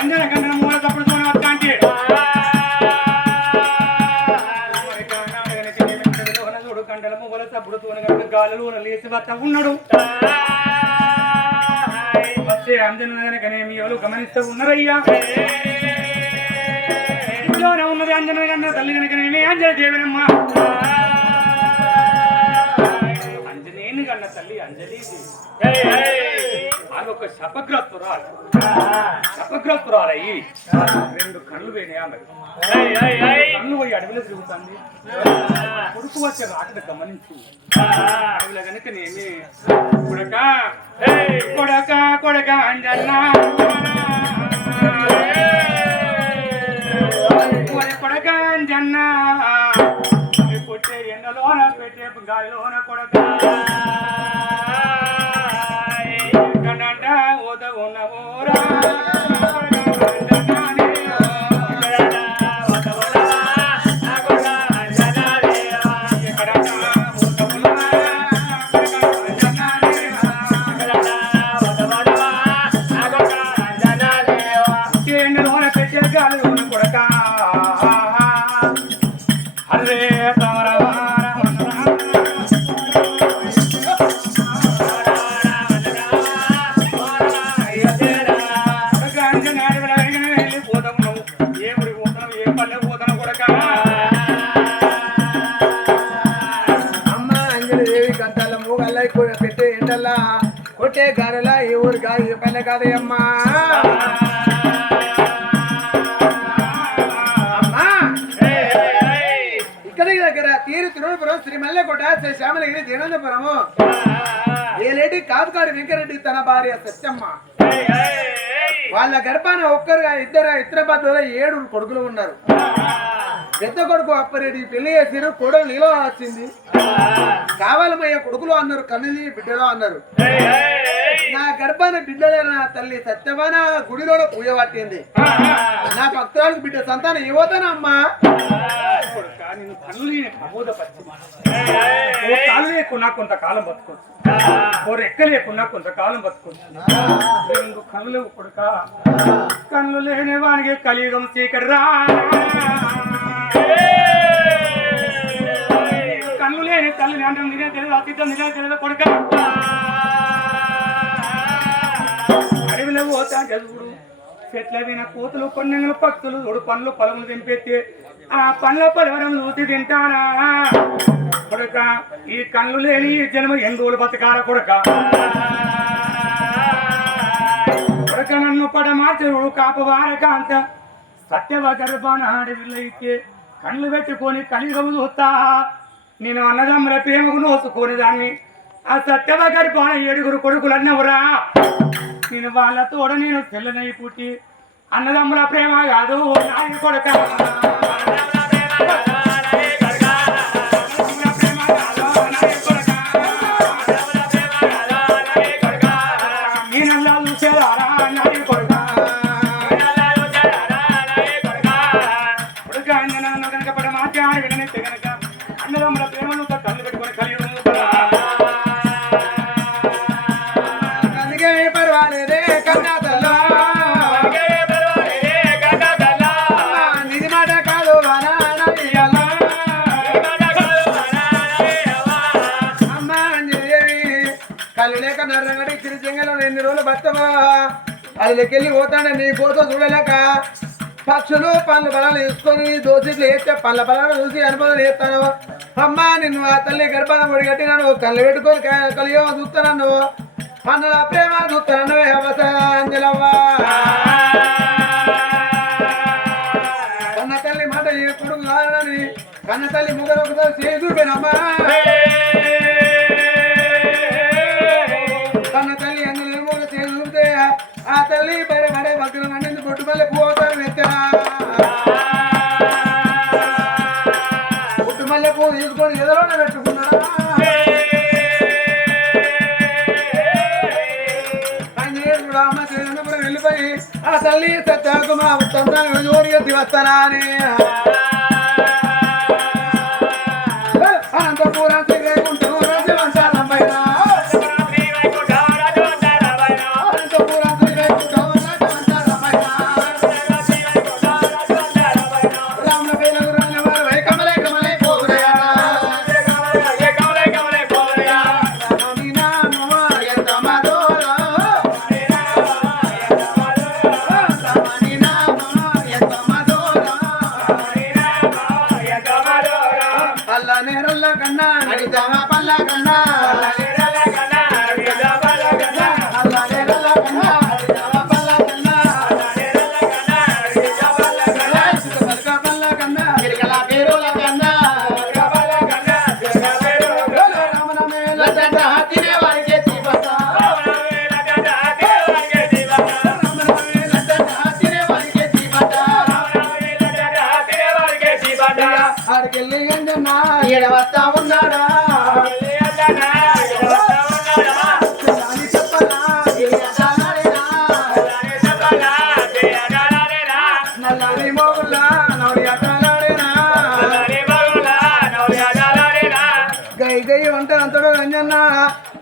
చూడు అంజన గంటల మూల తప్పుడు తోనే వస్తాంటి చూడు గంటల మూల తప్పుడు తోనే గాలిలో లేచి వస్తా ఉన్నాడు వచ్చే అంజన గనకనేమి ఎవరు గమనిస్తూ ఉన్నారయ్యా. ఇంట్లోనే ఉన్నది అంజన గన్న తల్లి గనకనేమి అంజన దేవనమ్మ. అంజనేయుని కన్న తల్లి అంజలి అది ఒక శపగ్రస్తురాలు. శపగ్రస్తురాలయ్యి. రెండు కళ్ళు పోయినాయి ఆమె కళ్ళు పోయి అడవిలో తిరుగుతుంది. కొడుకు వచ్చే రాకడ గమనించు. అడవిలో కనుక నేమి కొడక కొడక కొడక అంజన్న. కొడక అంజన్న. కొట్టే ఎండలోన పెట్టే గాలిలోన కొడక. Thank you. శ్రీ శ్యామలగిరి జగనందపురము ఏలేటి కాదుకాడు వెంకరెడ్డి తన భార్య సత్యమ్మ. వాళ్ళ గర్భాన ఒక్కరుగా ఇద్దరు ఇతర పద్ధతిలో ఏడు కొడుకులు ఉన్నారు. పెద్ద కొడుకు అప్పరెడ్డి పెళ్ళి చేసిరు కొడుకు నీలో వచ్చింది. కావాలమయ్య కొడుకులు అన్నారు కన్నుది బిడ్డలో అన్నారు. నా గర్భాన బిడ్డలే నా తల్లి సత్యవాన గుడిలో పూజ పట్టింది. నా భక్తురాలకు బిడ్డ సంతానం యువతనమ్మా కాలు లేకున్నా కొంతకాలం బతుకోవచ్చు ఓ రెక్క లేకున్నా కొంతకాలం బతుకోవచ్చు రెండు కళ్ళు లేవు కొడుక. కళ్ళు లేని వానికి కలియుగం చీకటి రా. కళ్ళు లేని తల్లిని అంటే తెలియదు నినే తెలియదు కొడుక. అడవిలో పోతా చదువుడు చెట్ల విన కోతులు కొన్ని పక్షులు చూడు పండ్లు పొలములు తెంపెత్తే ఆ పండ్ల పొలవరం చూసి తింటానా కొడుక ఈ కళ్ళు లేని ఈ జన్మ ఎన్ని బతకాల కొడుక. కొడుక నన్ను పడ కాపవారక అంత సత్యవ గర్భాన అడవిలో కళ్ళు పెట్టుకొని కలిగము చూస్తా. నేను అన్నదమ్ముల ప్రేమకు నోసుకొని దాన్ని. ఆ సత్యవ గర్భాన ఏడుగురు కొడుకులన్నవురా నేను వాళ్ళ తోడ నేను తెల్లనై పుట్టి అన్నదమ్ముల ప్రేమ కాదు నాయన కొడక. బతమా? అది పోతాడు నీ పోతో చూడలేక పక్షులు పండ్ల బలాలు తీసుకొని దోసిట్లు వేస్తే పండ్ల బలాలు చూసి అనుభవం చేస్తాను. అమ్మ నిన్ను ఆ తల్లి గర్భాన ముడి కట్టినాను. కళ్ళు పెట్టుకొని కలియో చూస్తాను అన్నల ప్రేమ చూస్తాను అంజలవ్వా. కన్న తల్లి మాట ఈ కొడుకు కాదని కన్న తల్లి ముగ్గురు ఒకసారి చేసి చూపానమ్మా. తల్లి బరే బరే భక్తులు మండింది బొట్టు మళ్ళీ పోతాను ఎత్తరా బొట్టు మళ్ళీ పూ తీసుకొని ఎదలోనే పెట్టుకున్నారా? ఆంజనేయుడు రామ చేసినప్పుడు వెళ్ళిపోయి ఆ తల్లి సత్యాకు మా సంతానం జోడి ఎత్తి వస్తానా అని. అనంతపురం ডাহাতিরে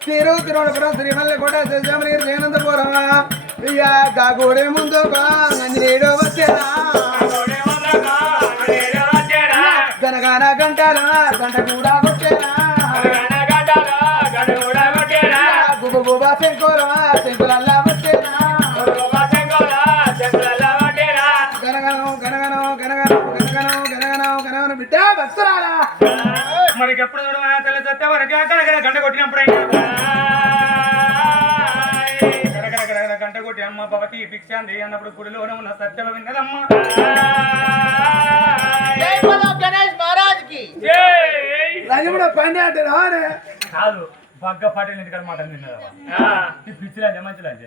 తిరు తిరువనపురం శ్రీమల్లి కోట శ్రీశామగిరి జయనంతపురం ఇయ్య గాగోడే ముందు అంజనేడు వచ్చేరా గనగాన గంటల గంట కూడా వచ్చేరా భిక్షాంది అన్నప్పుడు గుడిలోనే ఉన్న సత్యవ విన్నదమ్మా. రజముడు పండి అంటే రానే. కాదు బగ్గ పాటలు ఇంటికాడ మాట విన్నదమ్మా. పిచ్చిలంజ మంచిలంజ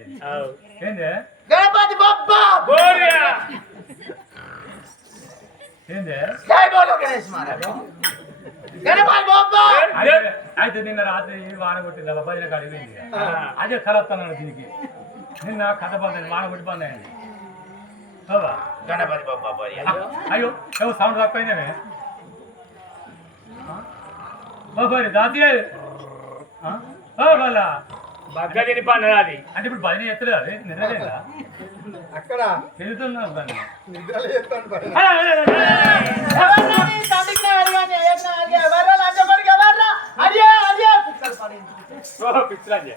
ఏంది? గణపతి బప్పా ఏంది? జై బోలో గణేష్ మహారాజ్. అయితే నిన్న రాత్రి వాన కొట్టింది భజన కాడికి పోయింది. అదే కలస్తాను దీనికి. నిన్న కథ బంద్ వాన కొట్టి బంద్ అయింది బాబా గణపతి బప్పా అయ్యో ఏమో సౌండ్ తక్కువైందేమే బాబారి దాతి ఓ బాలా బగ్గ తిని పన్నది అంటే ఇప్పుడు భజన ఎత్తలేదు అది నిద్రలేదా అక్కడ? తిరుగుతున్నారు దాన్ని? నిద్రలు చేస్తాను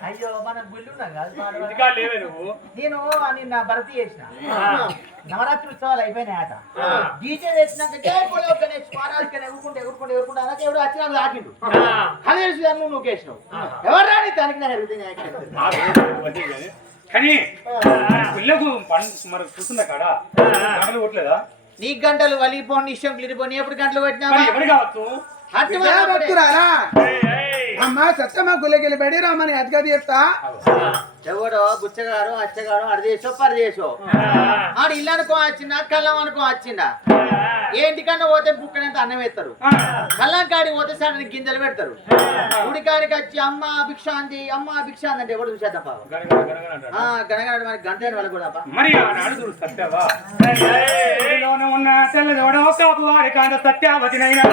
అయ్యో మన ఉన్నాం కదా మన- ఇంటికా లేవే నువ్వు. నేను నిన్న భరతి చేసిన. నవరాత్రి ఉత్సవాలు అయిపోయినాయి ఆట ఆ. డీజే కానీ ఎగురుకుంటే ఎగురుకుంటే ఎగురుకుంటే అనక ఎవడు వచ్చి నాకు తాకిండు ఆ. అది తెలిసి గారు నువ్వు నూకేసినావు ఎవర్రా నీ తనకి నాకు ఎరుగుతుంది కానీ పిల్లకు పని మరి చూస్తున్నా కాడ గంటలు కొట్టలేదా? నీ గంటలు వలిగిపోని ఇష్టం ఎప్పుడు గంటలు ఎవరు కావచ్చు? అట్టి అమ్మ సత్యమ్మ గుల్లెకెళ్ళి బడి రామని అతిగా తీస్తా ఎవడో బుచ్చగాడు అచ్చగాడు అడిదేసో పరదేసో ఆ. ఆడు ఇల్లు అనుకో వచ్చిందా కళ్ళం అనుకో వచ్చిందా ఏ ఇంటికన్నా పోతే బుక్కడంత అన్నం వేస్తారు. కళ్ళం కాడికి పోతే సడన్ గింజలు పెడతారు. గుడి కాడికి వచ్చి అమ్మ భిక్షాంతి అమ్మ భిక్షాంతి అంటే ఎవడు చూసేద్దాం పాపం? గనగడ మరి గంట వాళ్ళు కూడా సత్యవా. ఉన్న తెల్లదోడ కాపు వారి సత్యావతినైనా.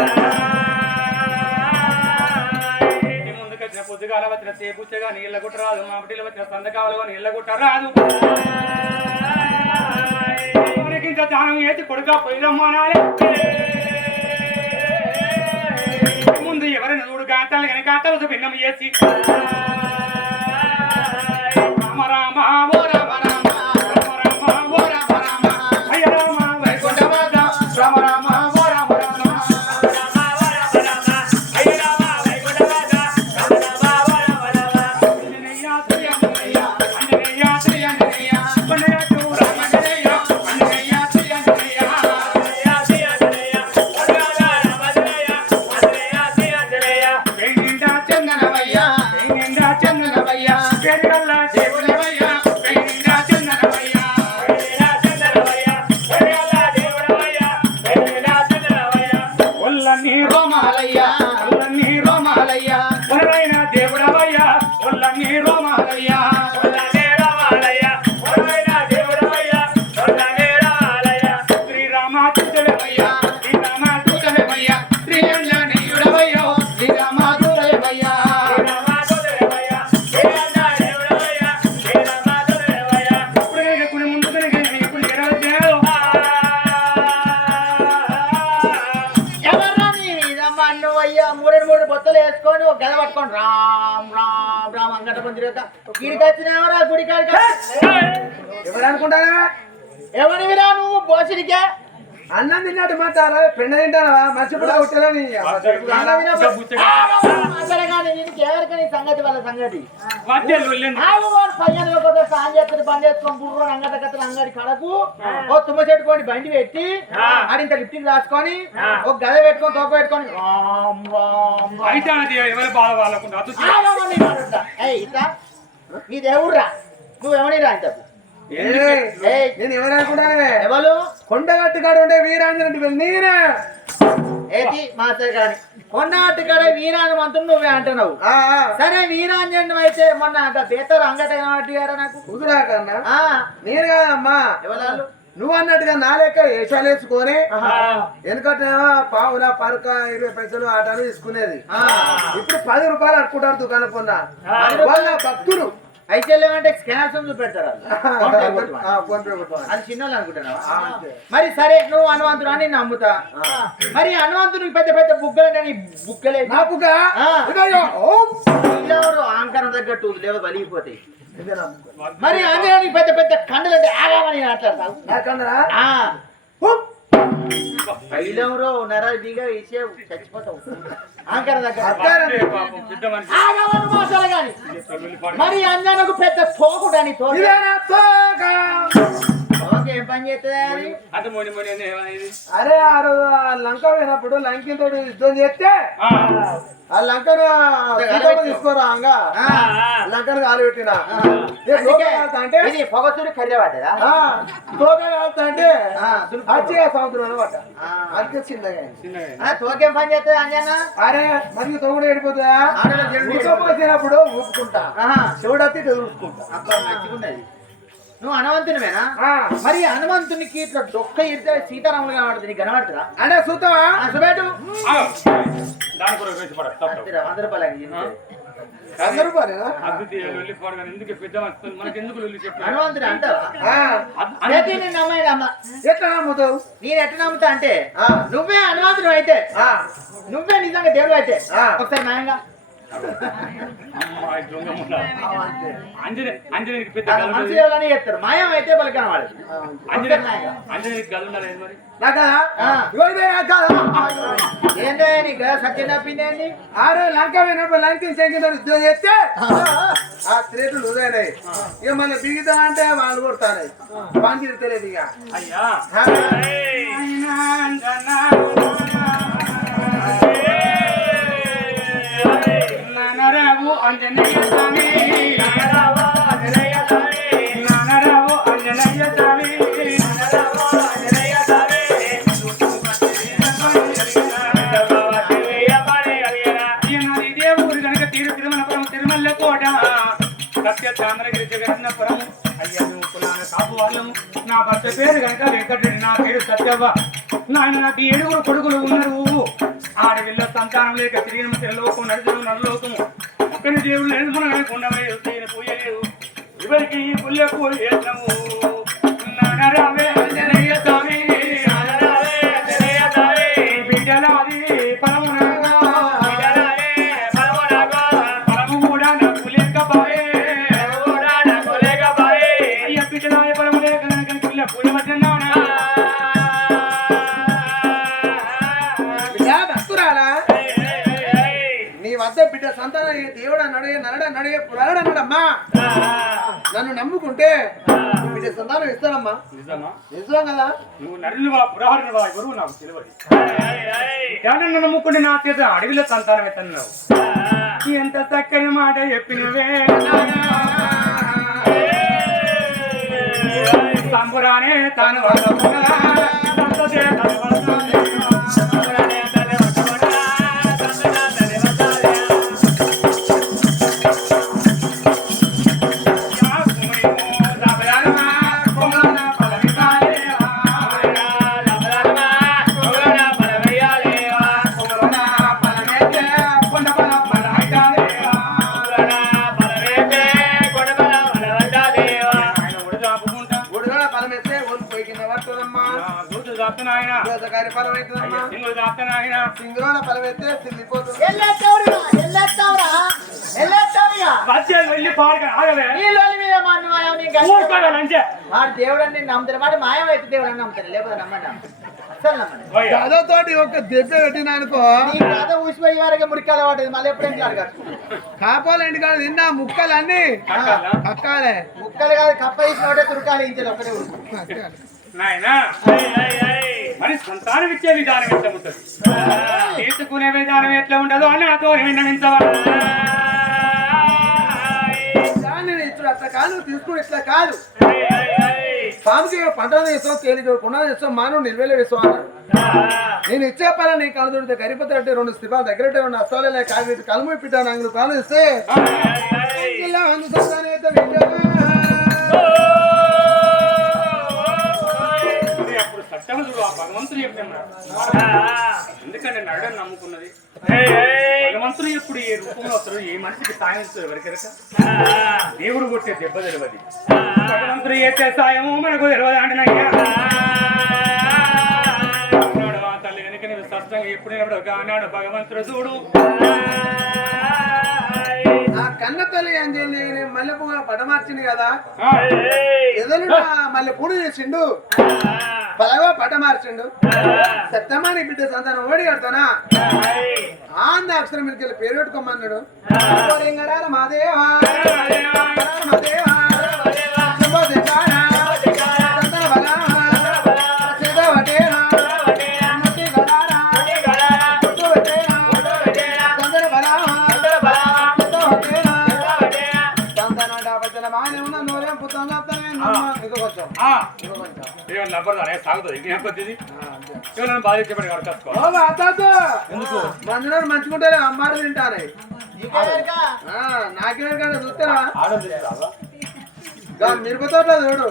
వచ్చిన పొద్దుగాల వచ్చిన చేపుచ్చగా నీళ్ళ గుట్ట రాదు. మా వచ్చిన సందకాలలో నీళ్ళ గుట్ట రాదు. ఇంత దానం ఏది కొడుక పోయిరమ్మానాలి ముందు ఎవరైనా చూడు గాతాలు కానీ గాతాలు భిన్నం చేసి. yeah. అయ్యా మూడు మూడు బొత్తలు వేసుకొని ఒక గద పట్టుకొని రామ్ రామ్ రామ్ అంగట పొంది గుడికి వచ్చినావరా గుడికి ఎవరు అనుకుంటారా? ఎవరివిరా నువ్వు బోసిడికే? అన్నం తిన్నట్టు మాట్లాడారా పెండ కానీ దీనికి ఎవరికని సంగతి వాళ్ళ సంగతి? కొంత సాయం చేస్తుంది బండి వేసుకొని బుర్ర అంగట కత్తలు అంగడి కడకు. ఓ తుమ్మ చెట్టుకొని బండి పెట్టి ఆడింత లిఫ్టింగ్ రాసుకొని ఒక గద పెట్టుకొని తోక పెట్టుకొని రామ్ రామ్ రామ్. అయితే అది ఎవరి బాధ వాళ్ళకు? అదు ఆగమని వాడుంటా. ఏయ్ ఇట్లా. నీది ఎవరురా నువ్వు ఎవరిరా ఇంతకు? నేను ఎవరు అనుకుంటానే ఎవరు? కొండగట్టు కాడ ఉండే వీరాంజన నేనే. ఏది మాస్టర్ గాని కొన్నాటి కాడ వీరాంజమంతుడు నువ్వే అంటున్నావు. సరే వీరాంజనం అయితే మొన్న అంత బేతరు అంగట కనబడ్డారా నాకు? కుదురా కన్నా? ఆ. నేను కాదమ్మా ఎవరు నువ్వు అన్నట్టుగా నా లెక్క వేషాలు వేసుకొని వెనకటేమో పావుల పరక ఇరవై పైసలు ఆటలు తీసుకునేది. ఇప్పుడు పది రూపాయలు అనుకుంటారు దుకాణం వాళ్ళ భక్తులు అయితే లేవంటే స్కానర్స్ చూపెడతారు. అది చిన్నోళ్ళు అనుకుంటున్నావా. మరి సరే నువ్వు హనుమంతుడు అని నమ్ముతా మరి హనుమంతుడికి పెద్ద పెద్ద బుగ్గలు నీ బుగ్గలే ఆంకరం తగ్గట్టు లేవు వలిగిపోతాయి నా ముక్క. మరి ఆంజనేయునికి పెద్ద పెద్ద కండలు అంటే ఆగామని మాట్లాడతావు. పైలెవరో నరాలు దిగా వేసే చచ్చిపోతావు. మరి అంజనకు పెద్ద తోకుడని తోక అరే ఆ రోజు లంక పోయినప్పుడు లంకితో యుద్ధం చేస్తే ఆ, ఆ లంకను తీసుకోరా అంగా. లంకను కాలు పెట్టిన అంటే కర్రె పడ్డదా? ఆ, తోక కాలుతా అంటే ఆ, దులుపు. అచ్చిగా సముద్రం అనమాట ఆ. అందుకే చిన్నగా అయింది. చిన్నగా. ఆ, తోకేం పని చేస్తుంది అంజన అరే మరి తోగుడు ఏడిపోతుందా? ఉడకపోసినప్పుడు ఊపుకుంటా. శివుడత్తి చూసుకుంటా మంచిగున్నది. నువ్వు హనుమంతునివేనా? మరి హనుమంతునికి ఇట్లా డొక్క ఇడితే సీతారాములు కనబడుతుంది నీకు కనబడుతుందా? అంటే చూస్తావా ఆ, సుబేటు. ఆ, దాని కొరకు వేసి పడ, తప్పదు. అంతేరా, వంద రూపాయలు రూపాయలేనా? అంటావా? నేను అమ్మ ఎట్లా నమ్ముతావు? నేను ఎట్లా నమ్ముతా అంటే నువ్వే హనుమంతుడు అయితే నువ్వే నిజంగా దేవుడు అయితే. ఒకసారి న్యాయంగా అమ్మాయి దొంగ ముఠా. అంతే. అంజనే అంజనేయునికి పెద్ద చేస్తారు మాయం అయితే పలికిన వాడు ఆ, అంతే. అంజనే ఒకసారి న్యాయంగా. అంజనేయునికి గల ఉన్నది ఏంది మరి ఏంటో నీకు సత్యం తప్పిందేంటి ఆరు లంక పోయినప్పుడు లంక శంకితో యుద్ధం చేస్తే ఆ త్రేతులు ఉదయనాయి ఇక మళ్ళీ బిగితా అంటే వాళ్ళు కొడతారు పాంచి తెలియదు ఇక అయ్యా అంజనేయ స్వామి నానరావు అంజనేయ స్వామి నానరావు అంజనేయ స్వామి నానరావు అంజనేయ స్వామి ఇదే ఊరు కనుక తీరు తిరుమలపురం తిరుమల కోట సత్య చామరగిరి జగన్నపురం అయ్యా నువ్వు కులాన కాపు వాళ్ళము నా భర్త పేరు కనుక వెంకటరెడ్డి నా పేరు సత్యవ్వ. నాయన నాకు ఏడుగురు కొడుకులు ఉన్నారు. ఆడవిల్ల సంతానం లేక తిరిగిన తిరలోకం నడుచులు నడలోకము ఒక్కని దేవుడు లేదు మన కొండలేదు తీయన పోయలేదు ఎవరికి ఈ పుల్లకు యత్నము నానరావే అంజనేయ స్వామి నానరావే అంజనేయ స్వామి బిడ్డలాది అన్నాడు పురాడు అన్నాడమ్మా. నన్ను నమ్ముకుంటే నీ బిడ్డ సంతానం ఇస్తానమ్మా నిజమా? నిజం కదా. నువ్వు నరులు వా పురాహరణ వా ఎవరు నాకు తెలియదు. నన్ను నమ్ముకుని నా చేత అడవిలో సంతానం ఎత్తన్నావు. ఎంత చక్కని మాట చెప్పినవే. సంబురానే తాను వదలకుండా, అంతే వాడు దేవుడు అని నమ్ముతారు వాడు మాయమైతే దేవుడు అని నమ్ముతారు లేకపోతే నమ్మని. అసలు నమ్మని. పోయ్యా. తోటి ఒక దెబ్బ పెట్టినా అనుకో. నీ కథ ఊసిపోయి వరకు మురికాల పడ్డది. మళ్ళీ ఎప్పుడు ఇంట్లో అడగచ్చు కాపాల ఇంటికాడ తిన్నా ముక్కలన్నీ. కక్కాలా? అక్కాలే ముక్కలు కాదు కప్ప తీసిన ఒకటే తురకాలు ఇంచలు ఒకటే మరి సంతానం ఇచ్చే విధానం ఎట్లా ఉంటుంది? తీసుకునే విధానం ఎట్లా ఉండదో? నాతో విన్నవించవా దాన్ని ఇచ్చుడు అట్లా కాదు తీసుకుని ఇట్లా కాదు. పాముకి మానవుడు నిల్వేలు అన్నాడు. నేను ఇచ్చే పని నీకు కనుదొడితే గరిపతి అంటే రెండు స్థిపాలు దగ్గర రెండు అస్తాలే కాగి కలుము పెట్టాను అంగులు పాలు ఇస్తే. సత్యము చూడు ఆ భగవంతుడు చెప్తున్నాడు ఎందుకంటే నడని నమ్ముకున్నది. భగవంతుడు ఎప్పుడు ఏ రూపంలో వస్తాడు ఏ మనిషికి సాయం ఇస్తాడు ఎవరికెరక దేవుడు కొట్టే దెబ్బ తెలియదు భగవంతుడు చేసే సాయము మనకు తెలియదు ఆ తల్లి కనుక నువ్వు స్పష్టంగా ఎప్పుడు భగవంతుడు చూడు. కన్న తల్లి మల్లె పువ్వు పటమార్చింది కదా. మల్లె పూడు చేసిండు? పలగా పట మార్చిండు సత్యమాని బిడ్డ సంతానం ఓడి కడతానా? ఆంద అక్షరం మీదకి పేరు పెట్టుకోమన్నాడు. మాదేవా మాదేవా ఏమన్నా లబ్బర్ సాగుతుంది? ఇంకేం బాధ చెప్పండి ఎందుకు? మందులో మంచుకుంటే అమ్మాడు తింటారే. నీకెవరికా? నాకే కానీ చూస్తారా ఆడదు మిరప తోట చూడు.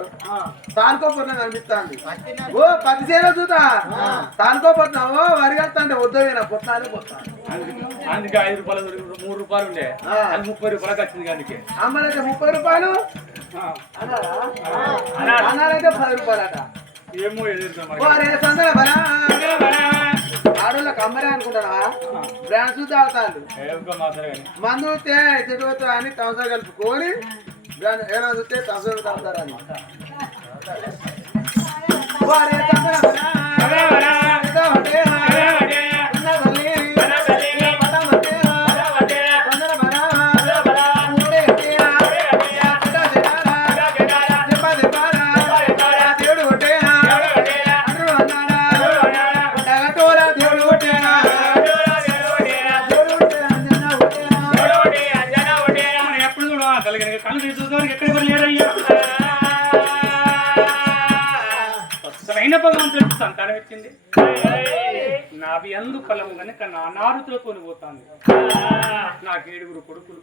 తానుకోపోతున్నా కనిపిస్తాంది. ఓ పది సేర చూతా. అంటే వద్దోనా పొత్తానే పోతాను అందుకే ఐదు రూపాయలు మూడు రూపాయలు ఉండే. అది ముప్పై రూపాయలకు వచ్చింది అందుకే. అమ్మలైతే ముప్పై రూపాయలు? అన్నారైతే పది రూపాయలట. ఏమో సందర బరా. ఆడోళ్ళకి అమ్మరే అనుకుంటారా బ్రాండ్ చూసి తాగుతాను మందు తిరుగుతా అని కలుపుకొని దాన్ని ఏదో చూస్తే ఆయన భగవంతుడికి సంతానం ఇచ్చింది. నావి అందు ఫలము కనుక నా నారుతో కొనిపోతాను నాకు ఏడుగురు కొడుకులు.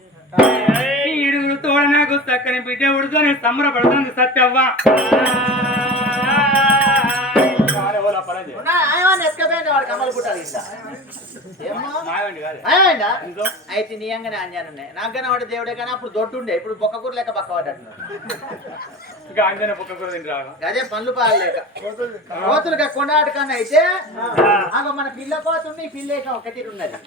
ఏడుగురు తోడ నాకు చక్కని బిడ్డ ఉడుతోనే సంబరపడుతుంది సత్యవ్వ. కారవల పరదే. కమలు పుట్టాలి ఇంకో అయితే నీ అంగనే అంజాను ఉన్నాయి. నాకనే వాడు దేవుడే కానీ అప్పుడు దొడ్డు ఉండే. ఇప్పుడు బొక్క కూర లెక్క బక్క తింటారా అదే పనులు పాడలేక కోతులుగా కొనాటకన్నా అయితే ఆగో మన పిల్ల కోతుంది పిల్ల ఒకటి ఉన్నది.